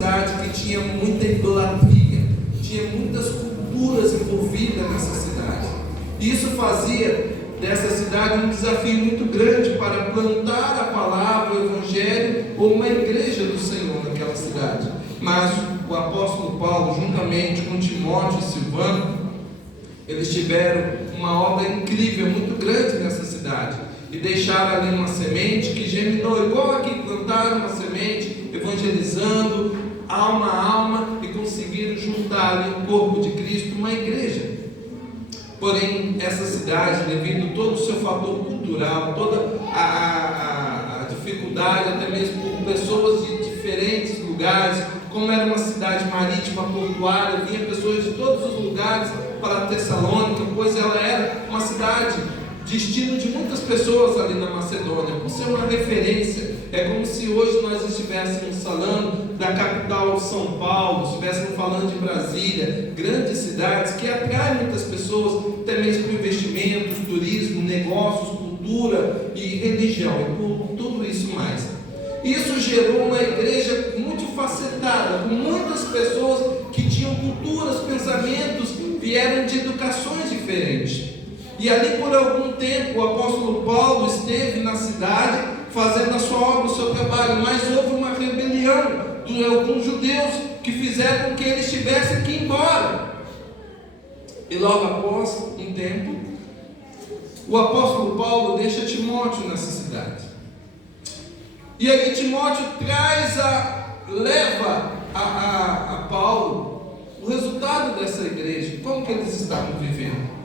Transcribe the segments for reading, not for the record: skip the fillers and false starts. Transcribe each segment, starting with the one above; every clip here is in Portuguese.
Que tinha muita idolatria, tinha muitas culturas envolvidas nessa cidade. E isso fazia dessa cidade um desafio muito grande para plantar a palavra, o evangelho ou uma igreja do Senhor naquela cidade. Mas o apóstolo Paulo, juntamente com Timóteo e Silvano, eles tiveram uma obra incrível, muito grande nessa cidade, e deixaram ali uma semente que germinou, igual aqui, plantaram uma semente, evangelizando alma a alma, e conseguiram juntar ali o corpo de Cristo, uma igreja. Porém, essa cidade, devido todo o seu fator cultural, toda a dificuldade, até mesmo por pessoas de diferentes lugares, como era uma cidade marítima, portuária, vinha pessoas de todos os lugares para Tessalônica, pois ela era uma cidade destino de muitas pessoas ali na Macedônia, por ser uma referência. É como se hoje nós estivéssemos falando da capital São Paulo, estivéssemos falando de Brasília, grandes cidades que atraem muitas pessoas, até mesmo por investimentos, turismo, negócios, cultura e religião, e por tudo isso mais. Isso gerou uma igreja multifacetada, com muitas pessoas que tinham culturas, pensamentos, vieram de educações diferentes. E ali por algum tempo o apóstolo Paulo esteve na cidade fazendo a sua obra, o seu trabalho, mas houve uma rebelião de alguns judeus que fizeram com que ele tivesse que ir embora. E logo após um tempo, o apóstolo Paulo deixa Timóteo nessa cidade. E aí Timóteo leva a Paulo o resultado dessa igreja, como que eles estavam vivendo.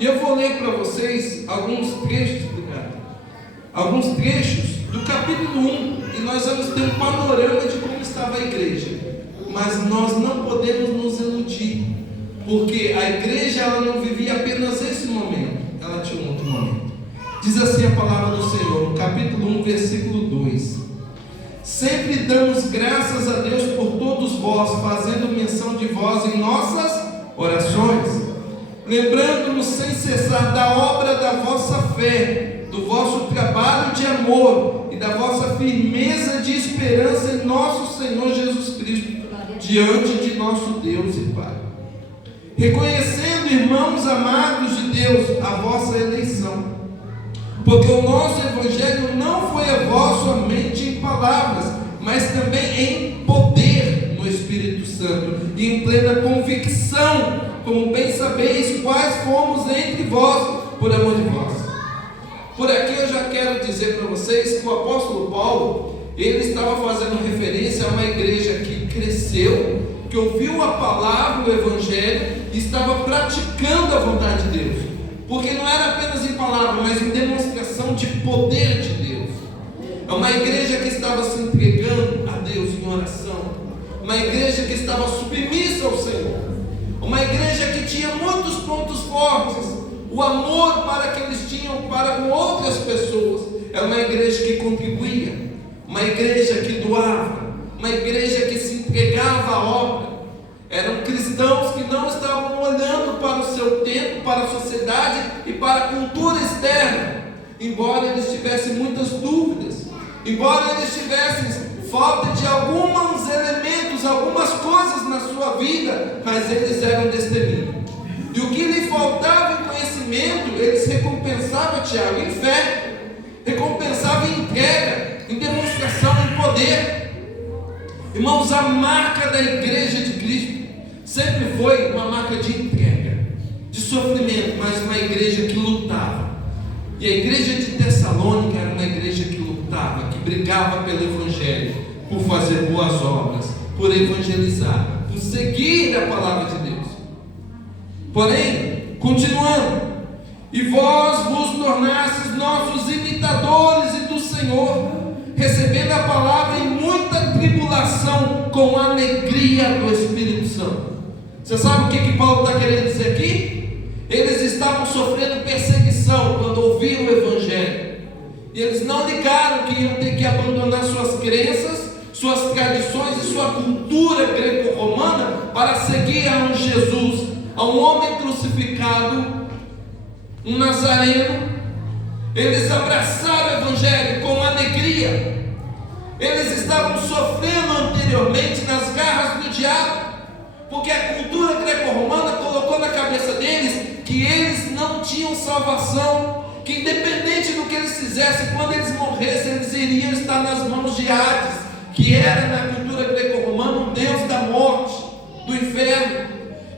E eu vou ler para vocês alguns trechos do capítulo 1, e nós vamos ter um panorama de como estava a igreja. Mas nós não podemos nos iludir, porque a igreja ela não vivia apenas esse momento, ela tinha um outro momento. Diz assim a palavra do Senhor, no capítulo 1, versículo 2: Sempre damos graças a Deus por todos vós, fazendo menção de vós em nossas orações, lembrando-nos sem cessar da obra da vossa fé, do vosso trabalho de amor e da vossa firmeza de esperança em nosso Senhor Jesus Cristo, diante de nosso Deus e Pai. Reconhecendo, irmãos amados de Deus, a vossa eleição, porque o nosso Evangelho não foi a vós somente em palavras, mas também em poder no Espírito Santo e em plena convicção, como bem sabeis quais fomos entre vós por amor de vós. Por aqui eu já quero dizer para vocês que o apóstolo Paulo, ele estava fazendo referência a uma igreja que cresceu, que ouviu a palavra, o Evangelho, e estava praticando a vontade de Deus, porque não era apenas em palavra, mas em demonstração de poder de Deus. É uma igreja que estava se entregando a Deus em oração, uma igreja que estava submissa ao Senhor, uma igreja que tinha muitos pontos fortes, o amor para que eles tinham para com outras pessoas. É uma igreja que contribuía, uma igreja que doava, uma igreja que se entregava à obra. Eram cristãos que não estavam olhando para o seu tempo, para a sociedade e para a cultura externa, embora eles tivessem muitas dúvidas, embora eles tivessem falta de alguns elementos, algumas coisas na sua vida, mas eles eram testemunho. E o que lhe faltava em conhecimento, eles recompensavam, Tiago, em fé, recompensavam em entrega, em demonstração, em poder. Irmãos, a marca da igreja de Cristo sempre foi uma marca de entrega, de sofrimento, mas uma igreja que lutava. E a igreja de Tessalônica era uma igreja que lutava, que brigava pelo Evangelho, por fazer boas obras, por evangelizar, por seguir a palavra de Deus. Porém, continuando: e vós vos tornastes nossos imitadores e do Senhor, recebendo a palavra em muita tribulação, com alegria do Espírito Santo. Você sabe o que Paulo está querendo dizer aqui? Eles estavam sofrendo perseguição quando ouviram o Evangelho, e eles não ligaram que iam ter que abandonar suas crenças, suas tradições e sua cultura greco-romana para seguir a um Jesus, a um homem crucificado, um nazareno. Eles abraçaram o Evangelho com alegria. Eles estavam sofrendo anteriormente nas garras do diabo, porque a cultura greco-romana colocou na cabeça deles que eles não tinham salvação, que independente do que eles fizessem, quando eles morressem, eles iriam estar nas mãos de Hades, que era na cultura greco-romana um deus da morte, do inferno.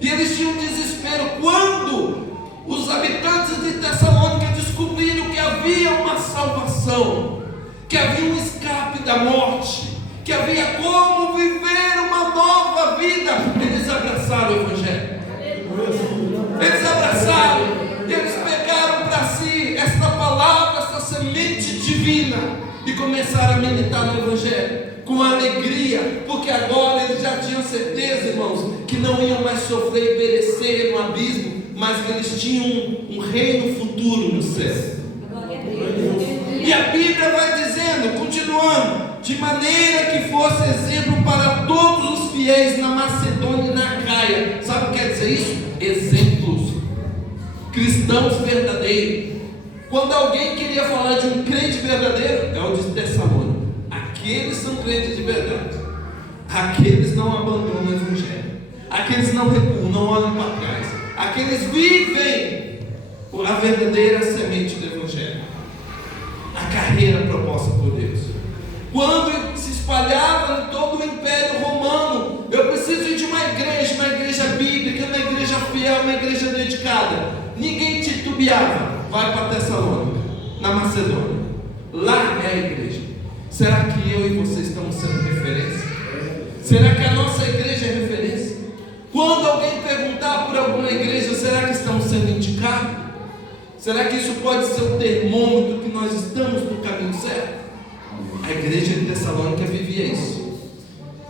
E eles tinham desespero quando os habitantes de Tessalônica descobriram que havia uma salvação, que havia um escape da morte, que havia como viver uma nova vida. Eles abraçaram o Evangelho. Eles abraçaram, eles pegaram para si esta palavra, esta semente divina, e começaram a meditar no Evangelho com alegria, porque agora eles já tinham certeza, irmãos, que não iam mais sofrer e perecer no abismo, mas que eles tinham um reino futuro no céu. E a Bíblia vai dizendo, continuando, de maneira que fosse exemplo para todos os fiéis na Macedônia e na Acaia. Sabe o que quer dizer isso? Exemplos, cristãos verdadeiros. Quando alguém queria falar de um crente verdadeiro, é o de Tessalônica. Aqueles são crentes de verdade. Aqueles não abandonam o Evangelho. Aqueles não recuam, não olham para trás. Aqueles vivem a verdadeira semente do Evangelho, a carreira proposta por Deus. Quando se espalhava em todo o Império Romano, eu preciso de uma igreja bíblica, uma igreja fiel, uma igreja dedicada. Ninguém titubeava. Vai para Tessalônica, na Macedônia. Lá é a igreja. Será que eu e você estamos sendo referência? Será que a nossa igreja é referência? Quando alguém perguntar por alguma igreja, será que estamos sendo indicados? Será que isso pode ser o termômetro que nós estamos no caminho certo? A igreja de Tessalônica vivia isso.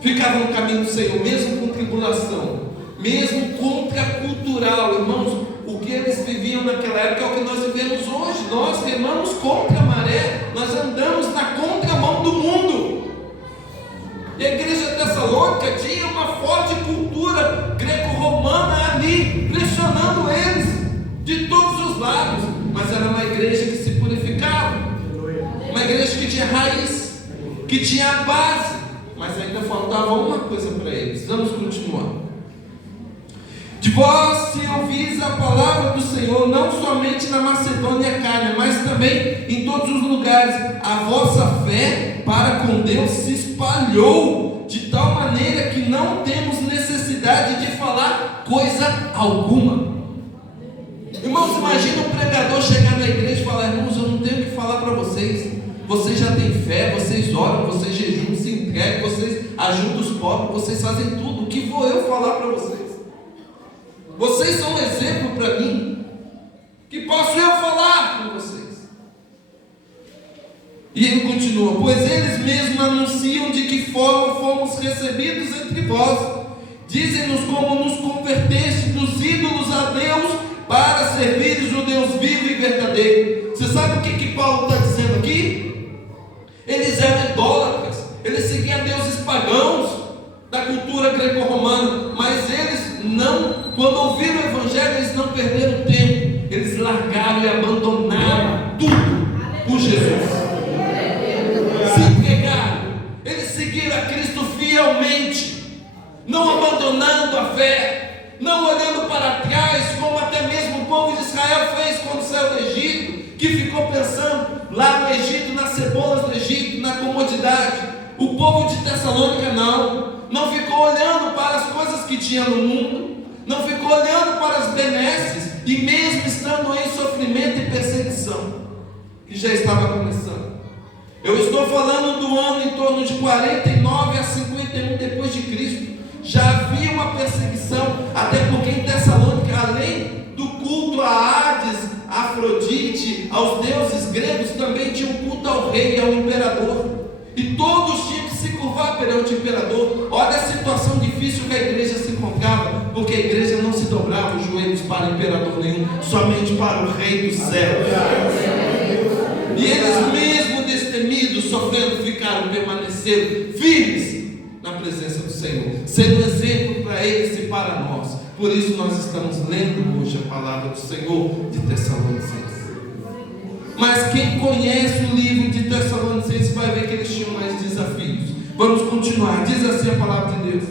Ficava no caminho do Senhor, mesmo com tribulação, mesmo contracultural, irmãos. O que eles viviam naquela época é o que nós vivemos hoje. Nós remamos contra a maré, nós andamos na contramão do mundo. E a igreja de Tessalônica tinha uma forte cultura greco-romana ali, pressionando eles de todos os lados, mas era uma igreja que se purificava, uma igreja que tinha raiz, que tinha base, mas ainda faltava uma coisa para eles. Vamos continuar. De vós se ouvis a palavra do Senhor, não somente na Macedônia e Acaia, mas também em todos os lugares, a vossa fé para com Deus se espalhou, de tal maneira que não temos necessidade de falar coisa alguma. Irmãos, imagina um pregador chegar na igreja e falar: irmãos, eu não tenho o que falar para vocês. Vocês já têm fé, vocês oram, vocês jejuam, se entregam, vocês ajudam os pobres, vocês fazem tudo. O que vou eu falar para vocês? Vocês são um exemplo para mim. Que posso eu falar com vocês? E ele continua: pois eles mesmos anunciam de que forma fomos recebidos entre vós. Dizem-nos como nos converteste dos ídolos a Deus, para servires o Deus vivo e verdadeiro. Você sabe o que Paulo está dizendo aqui? Eles eram idólatras, eles seguiam deuses pagãos da cultura greco-romana, mas eles não, quando ouviram o Evangelho, eles não perderam tempo, eles largaram e abandonaram tudo por Jesus, se entregaram, eles seguiram a Cristo fielmente, não abandonando a fé, não olhando para trás, como até mesmo o povo de Israel fez quando saiu do Egito, que ficou pensando lá no Egito, nas cebolas do Egito, na comodidade. O povo de Tessalônica não ficou olhando para as coisas que tinha no mundo, não ficou olhando para as benesses, e mesmo estando em sofrimento e perseguição, que já estava começando. Eu estou falando do ano em torno de 49 a 51 depois de Cristo. Já havia uma perseguição, até porque em Tessalônica, além do culto a Hades, a Afrodite, aos deuses gregos, também tinha um culto ao rei e ao imperador, e todos tinham que se curvar perante o imperador. Olha a situação difícil que a igreja se encontrava, porque a igreja não se dobrava os joelhos para imperador nenhum, somente para o rei do céu. E eles mesmo destemidos, sofrendo, permaneceram firmes na presença do Senhor, sendo exemplo para eles e para nós. Por isso nós estamos lendo hoje a palavra do Senhor de Tessalonicenses. Mas quem conhece o livro de Tessalonicenses vai ver que eles tinham mais desafios. Vamos continuar. Diz assim a palavra de Deus: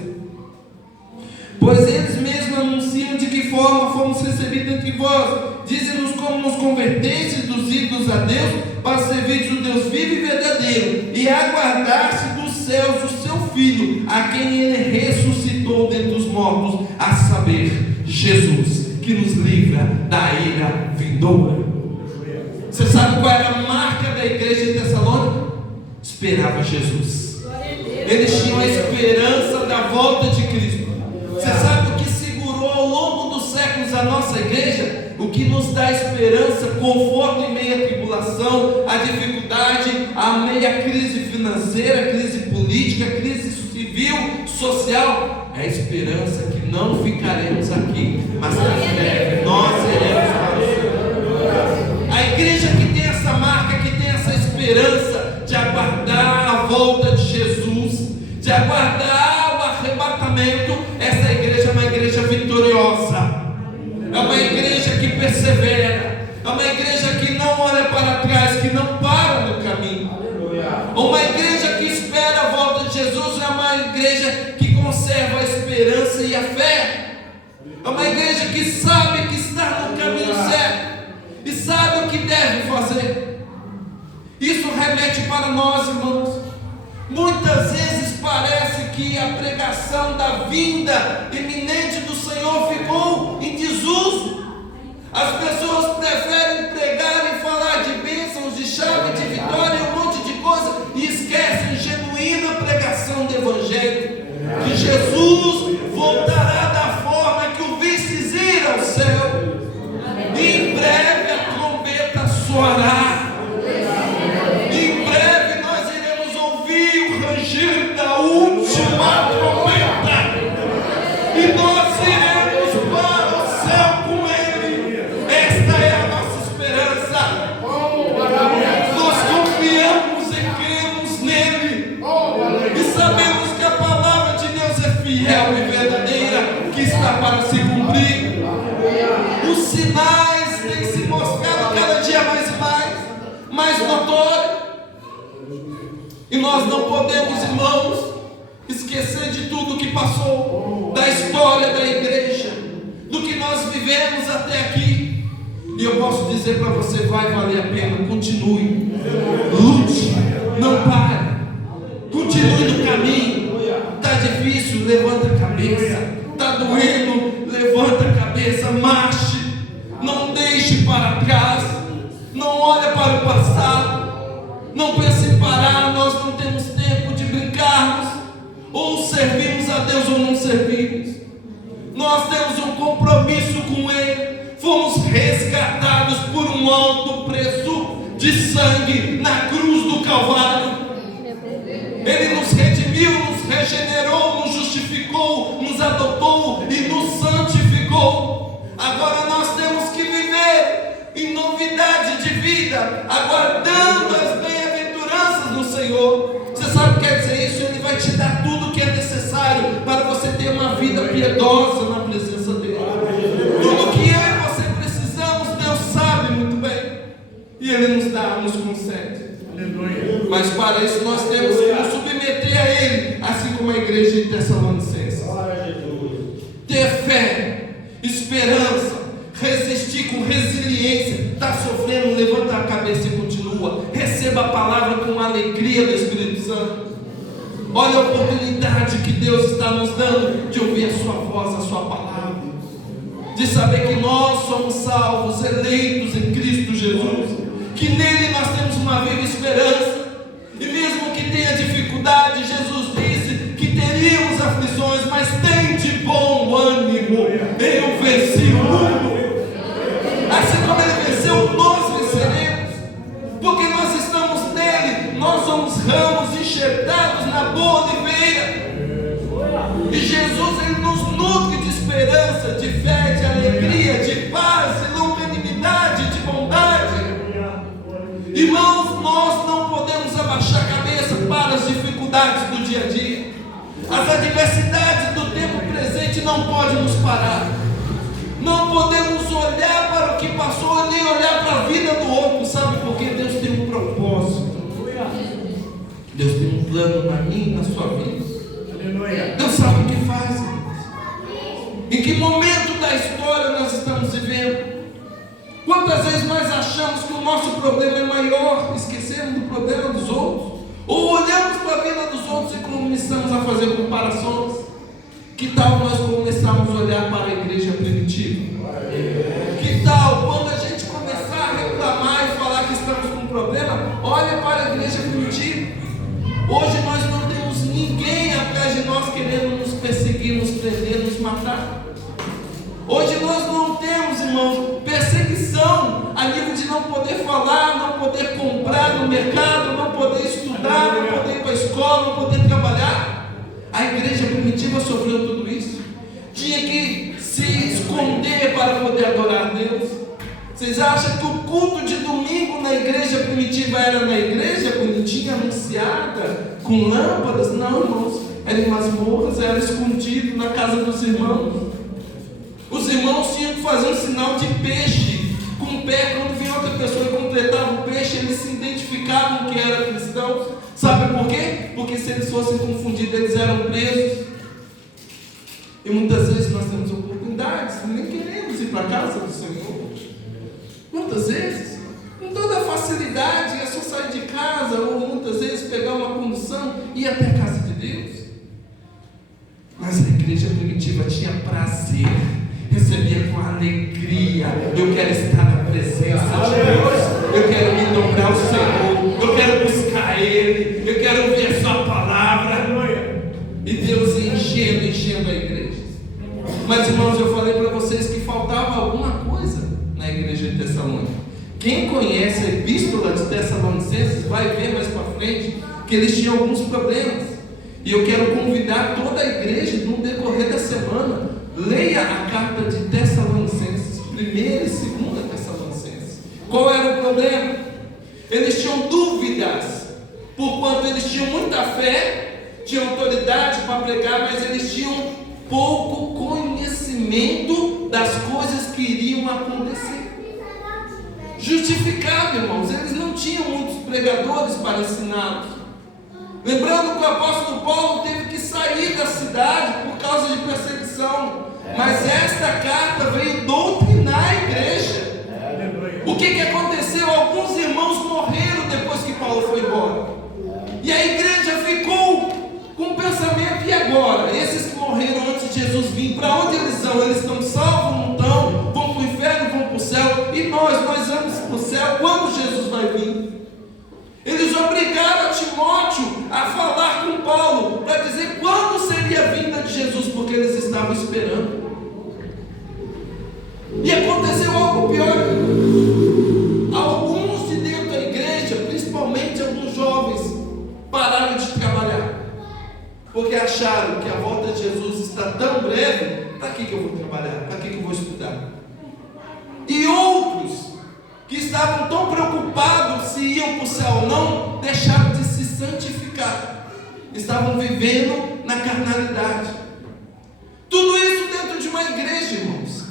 pois eles mesmos anunciam de que forma fomos recebidos entre vós. Dizem-nos como nos convertestes dos ídolos a Deus, para servir o Deus vivo e verdadeiro, e aguardar-se dos céus o seu Filho, a quem ele ressuscitou dentre os mortos, a saber, Jesus, que nos livra da ira vindoura. Você sabe qual era a marca da igreja de Tessalônica? Esperava Jesus. Eles tinham a esperança da volta de Cristo. Você sabe o que segurou ao longo dos séculos a nossa igreja? O que nos dá esperança, conforto em meio à tribulação, à dificuldade, à meia crise financeira, crise política, crise civil, social, é a esperança que não ficaremos aqui, mas que em breve nós seremos para o Senhor. A igreja que tem essa marca, que tem essa esperança de aguardar a volta de Jesus, de aguardar o arrebatamento, essa igreja é uma igreja vitoriosa. É uma igreja que persevera. É uma igreja que não olha para trás, que não para no caminho. Uma igreja que espera a volta de Jesus. É uma igreja que conserva a esperança e a fé. É uma igreja que sabe que está no caminho certo e sabe o que deve fazer. Isso remete para nós, irmãos. Muitas vezes parece que a pregação da vinda iminente do Senhor ficou em desuso. As pessoas preferem pregar e falar de bênçãos, de chave, de vitória e um monte de coisa, e esquecem a genuína pregação do Evangelho, que Jesus voltará da forma que o vistes ir ao céu, e em breve a trombeta soará. Da última trombeta, e nós iremos para o céu com Ele. Esta é a nossa esperança. Nós confiamos e cremos nele, e sabemos que a palavra de Deus é fiel e verdadeira, que está para se cumprir. Os sinais têm se mostrado cada dia mais notórios. E nós não podemos, irmãos, esquecer de tudo que passou, da história da igreja, do que nós vivemos até aqui. E eu posso dizer para você, vai valer a pena. Continue, lute, não pare, continue no caminho. Está difícil, levanta a cabeça. Está doendo, levanta a cabeça, marche, não deixe para trás, não olhe para o passado. Não pense em parar. Nós não temos tempo de brincarmos. Ou servimos a Deus ou não servimos. Nós temos um compromisso com Ele. Fomos resgatados por um alto preço de sangue na cruz do Calvário. Ele nos redimiu, nos regenerou, nos justificou, nos adotou e nos santificou. Agora nós temos que viver em novidade de vida, aguardando as bem-aventuranças do Senhor. Você sabe o que quer dizer isso? Ele vai te dar tudo o que é necessário para você ter uma vida piedosa na presença dele. Tudo que eu e você precisamos, Deus sabe muito bem, e Ele nos dá, nos concede. Mas para isso nós temos que nos submeter a Ele, assim como a igreja de Tessalonicenses. Ter fé, esperança, resistir com resiliência. Está sofrendo, levanta a cabeça e continua. Receba a palavra com alegria do Espírito Santo. Olha a oportunidade que Deus está nos dando de ouvir a sua voz, a sua palavra, de saber que nós somos salvos, eleitos em Cristo Jesus, que nele nós temos uma viva esperança. E mesmo que tenha dificuldade, Jesus disse que teríamos aflições, mas tem de bom ânimo, eu venci o mundo. Assim como Ele venceu, nós venceremos, porque nós estamos nele. Nós somos ramos enxertados na boa oliveira, e Jesus, Ele nos nutre de esperança, de fé, de alegria, de paz, de longanimidade, de bondade. Irmãos, nós não podemos abaixar a cabeça para as dificuldades do dia a dia. As adversidades do tempo presente não podem nos parar. Não podemos olhar para o que passou, nem olhar para a vida do outro. Sabe por quê? Deus tem um propósito. Deus tem um plano na minha, na sua sua vida. Deus sabe o que faz, irmãos. Em que momento da história nós estamos vivendo? Quantas vezes nós achamos que o nosso problema é maior, esquecemos do problema dos outros? Ou olhamos para a vida dos outros e começamos a fazer comparações? Que tal nós começarmos a olhar para a igreja primitiva? Que tal quando a gente começar a reclamar e falar que estamos com um problema, olha para a igreja primitiva. Hoje nós não temos ninguém atrás de nós querendo nos perseguir, nos prender, nos matar. Hoje nós não temos, irmãos, perseguição a nível de não poder falar, não poder comprar no mercado, não poder estudar, não poder ir para a escola, não poder trabalhar. A igreja primitiva sofreu tudo isso. Tinha que se esconder para poder adorar a Deus. Vocês acham que o culto de domingo na igreja primitiva era na igreja, bonitinha, anunciada, com lâmpadas? Não, irmãos, era em masmorras, era escondido na casa dos irmãos. Os irmãos tinham que fazer um sinal de peixe com o pé. Quando vinha outra pessoa e completava o peixe, eles se identificavam que eram cristãos. Sabe por quê? Porque se eles fossem confundidos, eles eram presos. E muitas vezes nós temos oportunidades, nem queremos ir para a casa do Senhor. Muitas vezes, com toda a facilidade, é só sair de casa, ou muitas vezes pegar uma condução e ir até a casa de Deus. Mas a igreja primitiva tinha prazer, recebia com alegria. Eu quero estar na presença de Deus, eu quero me dobrar ao Senhor, eu quero buscar Ele, eu quero ouvir a Sua palavra. E Deus enchendo a igreja. Mas, irmãos, eu falei para vocês que faltava alguma coisa na igreja de Tessalônica. Quem conhece a epístola de Tessalonicenses vai ver mais para frente que eles tinham alguns problemas. E eu quero convidar toda a igreja no decorrer da semana, leia a carta de Tessalonicenses, 1ª e 2ª Tessalonicenses. Qual era o problema? Eles tinham dúvidas, porquanto eles tinham muita fé, tinham autoridade para pregar, mas eles tinham pouco conhecimento das coisas que iriam acontecer. Justificado, irmãos, eles não tinham muitos pregadores para ensiná-los. Lembrando que o apóstolo Paulo teve que sair da cidade por causa de perseguição, mas esta carta veio doutrinar a igreja. O que aconteceu? Alguns irmãos morreram depois que Paulo foi embora, e a igreja ficou com o pensamento: e agora? Esses que morreram antes de Jesus vir, para onde eles vão? Eles estão salvos, não estão? Vão para o inferno, vão para o céu? E nós vamos para o céu? Quando Jesus vai vir? Eles obrigaram a Timóteo a falar com Paulo, para dizer quando seria a vinda de Jesus, porque eles estavam esperando. E aconteceu algo pior. Alguns de dentro da igreja, principalmente alguns jovens, pararam de trabalhar, porque acharam que a volta de Jesus está tão breve. Para que eu vou trabalhar? Para que eu vou estudar? E outros que estavam tão preocupados se iam para o céu ou não, deixaram de se santificar, estavam vivendo na carnalidade. Tudo isso dentro de uma igreja, irmãos.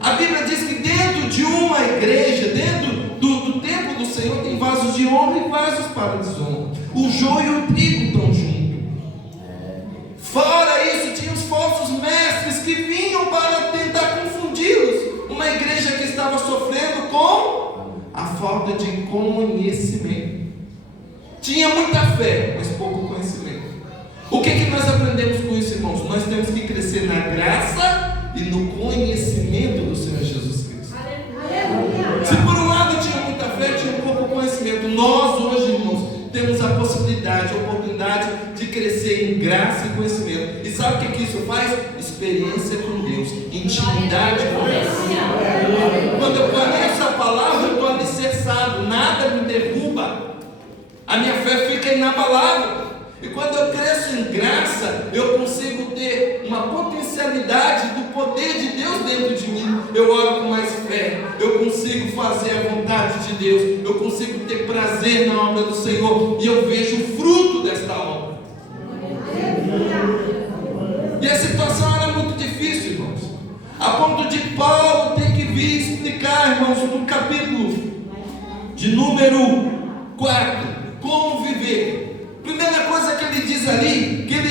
A Bíblia diz que dentro de uma igreja, dentro do templo do Senhor, tem vasos de honra e vasos para desonra. O joio e o trigo estão juntos. Fora isso, tinha os falsos mestres que vinham para tentar confundi-los. Uma igreja que estava sofrendo com a falta de conhecimento. Tinha muita fé, mas pouco conhecimento. O que nós aprendemos com isso, irmãos? Nós temos que crescer na graça e no conhecimento do Senhor Jesus Cristo. Se por um lado tinha muita fé, tinha pouco conhecimento. Nós hoje, irmãos, temos a possibilidade, a oportunidade de crescer em graça e conhecimento. E sabe o que isso faz? Experiência com Deus, intimidade com Deus. Quando eu conheço a palavra, eu estou alicerçado, nada me derruba, a minha fé fica inabalável. E quando eu cresço em graça, eu consigo ter uma potencialidade do poder de Deus dentro de mim. Eu oro com mais fé, eu consigo fazer a vontade de Deus, eu consigo ter prazer na obra do Senhor, e eu vejo o fruto desta obra. E a situação era muito difícil, irmãos, a ponto de Paulo ter que vir explicar, irmãos, no capítulo de número 4, como viver. Primeira coisa que ele diz ali, que ele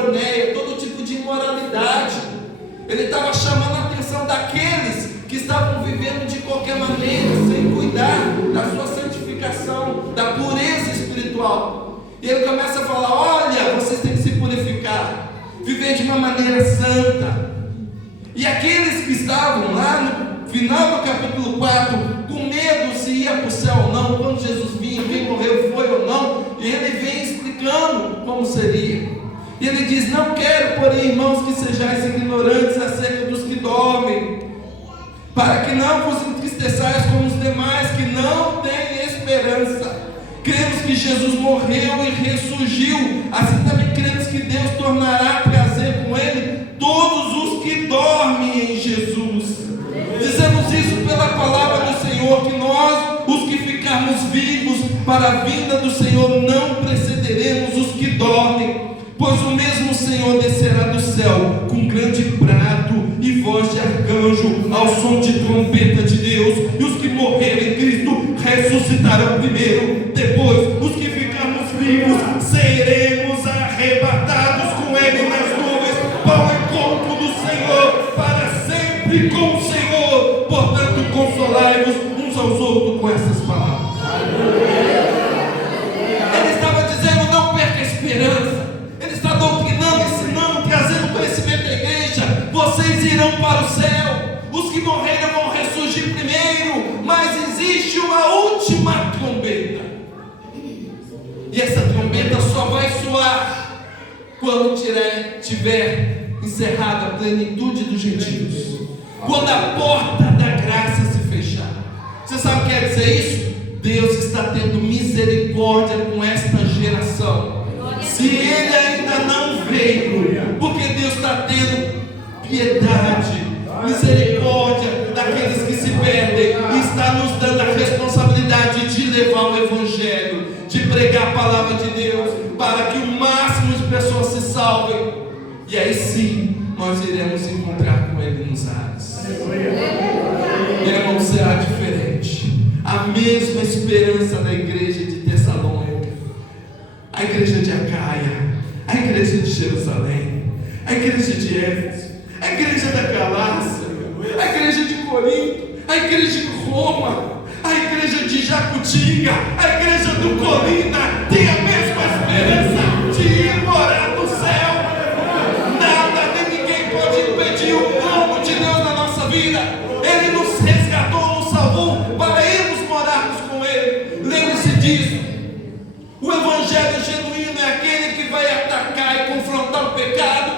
porneia, todo tipo de imoralidade. Ele estava chamando a atenção daqueles que estavam vivendo de qualquer maneira, sem cuidar da sua santificação, da pureza espiritual. E ele começa a falar: olha, vocês têm que se purificar, viver de uma maneira santa. E aqueles que estavam lá no final do capítulo 4, com medo se ia para o céu ou não, quando Jesus vinha, quem morreu foi ou não, e ele vem explicando como seria. E ele diz: não quero, porém, irmãos, que sejais ignorantes acerca dos que dormem, para que não vos entristeçais como os demais que não têm esperança. Cremos que Jesus morreu e ressurgiu, assim também cremos que Deus tornará a trazer com Ele todos os que dormem em Jesus. Dizemos isso pela palavra do Senhor, que nós, os que ficarmos vivos para a vinda do Senhor, não precederemos os que dormem. Pois o mesmo Senhor descerá do céu com grande brado e voz de arcanjo, ao som de trombeta de Deus, e os que morrerem em Cristo ressuscitarão primeiro. Depois, os que ficarmos vivos seremos arrebatados com Ele nas nuvens para o encontro do Senhor, para sempre com o Senhor. Portanto, consolai-vos uns aos outros com essas palavras. Ele estava dizendo: não perca a esperança. Está doutrinando, ensinando, trazendo conhecimento à igreja. Vocês irão para o céu. Os que morreram vão ressurgir primeiro, mas existe uma última trombeta, e essa trombeta só vai soar quando tiver encerrada a plenitude dos gentios, quando a porta da graça se fechar. Você sabe o que quer dizer isso? Deus está tendo misericórdia com esta geração. Se ele ainda não veio, porque Deus está tendo piedade, misericórdia daqueles que se perdem, e está nos dando a responsabilidade de levar o Evangelho, de pregar a palavra de Deus, para que o máximo de pessoas se salvem. E aí sim, nós iremos encontrar com Ele nos ares. E irmão, será diferente. A mesma esperança da igreja de Tessalônica, a igreja de Acaia, a igreja de Jerusalém, a igreja de Éfeso, a igreja da Galácia, a igreja de Corinto, a igreja de Roma, a igreja de Jacutinga, a igreja do Colina, tem a mesma esperança de ir morar no céu. Nada nem ninguém pode impedir o plano de Deus na nossa vida. Ele nos resgatou, nos salvou para irmos morarmos com Ele. Lembre-se disso. O Evangelho genuíno é aquele que vai atacar e confrontar o pecado,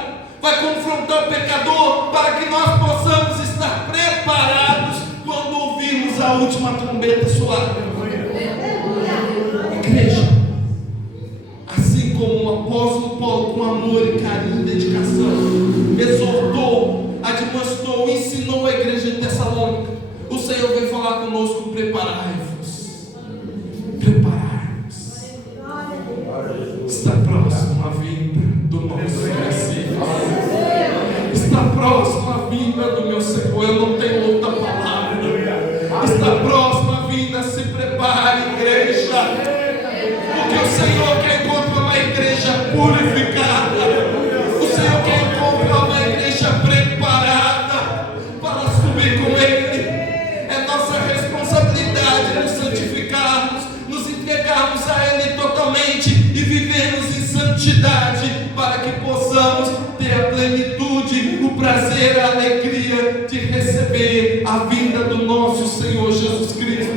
vai confrontar o pecador, para que nós possamos estar preparados quando ouvirmos a última trombeta soar. Igreja, assim como o apóstolo Paulo, com amor e carinho e dedicação, exortou, admoestou, ensinou a igreja de Tessalônica, o Senhor vem falar conosco: preparai-vos, preparai-vos. Está próximo a vinda do nosso Messias. Está próximo a vinda do meu Senhor. Eu não tenho outra palavra. Está próximo a vinda. Se prepare, igreja, porque o Senhor quer encontrar uma igreja purificada. O Senhor quer encontrar uma igreja preparada para subir com Ele. É nossa responsabilidade nos santificarmos, nos entregarmos a Ele totalmente e vivermos em santidade, para que possamos ter a plenitude, o prazer, a alegria de receber a vinda do nosso Senhor Jesus Cristo.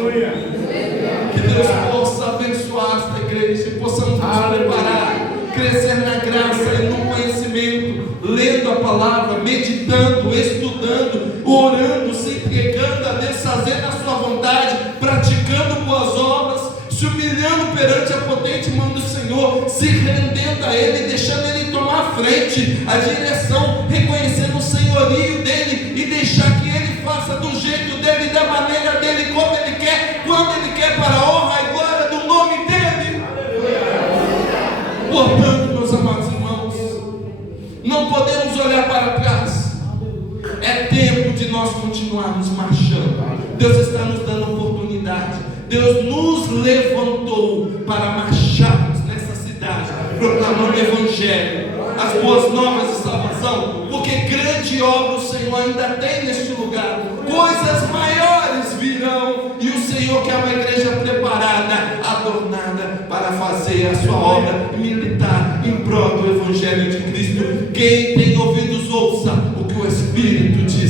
Que Deus possa abençoar esta igreja e possamos nos preparar, crescer na graça e no conhecimento, lendo a palavra, meditando, estudando, orando, se entregando a Deus, fazendo a sua vontade, praticando boas obras, se humilhando perante a potente mão do Senhor, se rendendo a Ele, deixando Ele tomar a frente, a direção, reconhecendo o senhorio dEle e deixar que Ele faça do jeito dEle, da maneira dEle, como Ele quer, quando Ele quer, para a honra e glória do nome dEle. Portanto, meus amados irmãos, não podemos olhar para trás. É tempo de nós continuarmos marchando. Deus está nos dando oportunidade. Deus nos levantou para marcharmos nessa cidade, proclamando o Evangelho, as boas novas de salvação, porque grande obra o Senhor ainda tem neste lugar. Coisas maiores virão, e o Senhor quer uma igreja preparada, adornada para fazer a sua obra militar em prol do Evangelho de Cristo. Quem tem ouvidos ouça o que o Espírito diz